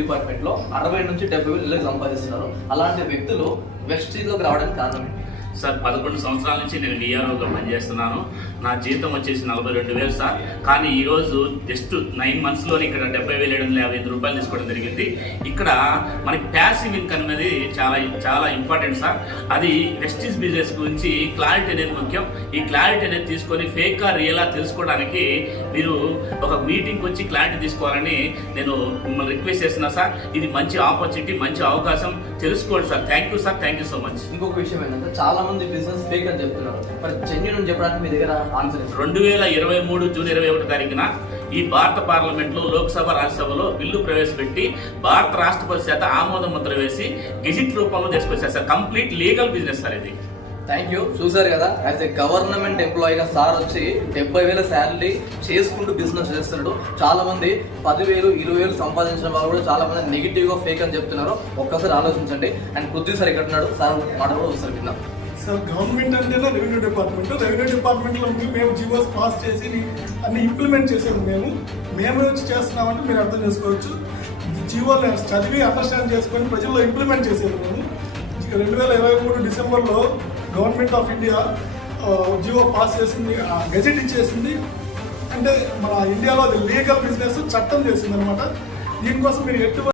Department లో 60 నుంచి 70 వేలు నెలకు సంపాదిస్తున్నారు. అలాంటి వ్యక్తులు వెస్టీజ్లోకి రావడానికి కారణం ఏంటి? సార్ 11 సంవత్సరాల నుంచి నేను డిఆర్ఓగా పనిచేస్తున్నాను. నా జీతం వచ్చేసి 42,000 సార్. కానీ ఈరోజు జస్ట్ 9 monthsలోనే ఇక్కడ 70,755 రూపాయలు తీసుకోవడం జరిగింది. ఇక్కడ మనకి ప్యాసివ్ ఇన్కమ్ అనేది చాలా చాలా ఇంపార్టెంట్ సార్. అది వెస్టీజ్ బిజినెస్ గురించి క్లారిటీ అనేది ముఖ్యం. ఈ క్లారిటీ అనేది తీసుకొని ఫేకా రియలా తెలుసుకోవడానికి మీరు ఒక మీటింగ్కి వచ్చి క్లారిటీ తీసుకోవాలని నేను మిమ్మల్ని రిక్వెస్ట్ చేస్తున్నా సార్. ఇది మంచి ఆపర్చునిటీ, మంచి అవకాశం, తెలుసుకోండి sir. Thank you sir, thank you so much. ఇంకొక విషయం ఏంటంటే చాలా మంది బిజినెస్ ఫేక్ అని చెప్తున్నారు. మరి జెన్యూన్ అని చెప్పడానికి మీ దగ్గర ఆన్సర్ 2023 జూన్ 21 తారీఖున ఈ భారత పార్లమెంట్ లో లోక్సభ రాజ్యసభలో బిల్లు ప్రవేశపెట్టి భారత రాష్ట్రపతి చేత ఆమోద ముద్ర వేసి గెజిట్ రూపంలో తీసుకొచ్చారు sir. Complete legal business sir ఇది. Thank you. చూసారు కదా, యాజ్ ఎ గవర్నమెంట్ ఎంప్లాయీగా సార్ వచ్చి 70,000 శాలరీ చేసుకుంటూ బిజినెస్ చేస్తున్నాడు. చాలా మంది 10,000, 20,000 సంపాదించిన వాళ్ళు కూడా చాలా మంది నెగిటివ్ గా ఫేక్ అని చెప్తున్నారు. ఒక్కసారి ఆలోచించండి. అండ్ పృథ్వీ సార్ ఇక్కడ ఉన్నాడు, సార్ మాట కూడా ఒకసారి విన్నాం. సార్ గవర్నమెంట్ అంటేనే రెవెన్యూ డిపార్ట్మెంట్లో మేము జీవోస్ పాస్ చేసి అన్ని ఇంప్లిమెంట్ చేసేది మేమే వచ్చి చేస్తున్నామంటే మీరు అర్థం చేసుకోవచ్చు. జీవోలు చదివి అండర్స్టాండ్ చేసుకొని ప్రజల్లో ఇంప్లిమెంట్ చేసేది మేము. 2023 డిసెంబర్లో government of India GO pass చేసింది, గెజెట్ ఇచ్చేసింది. అంటే మన ఇండియాలో అది లీగల్ బిజినెస్ చట్టం చేసింది అనమాట. దీనికోసం మీరు ఎటువంటి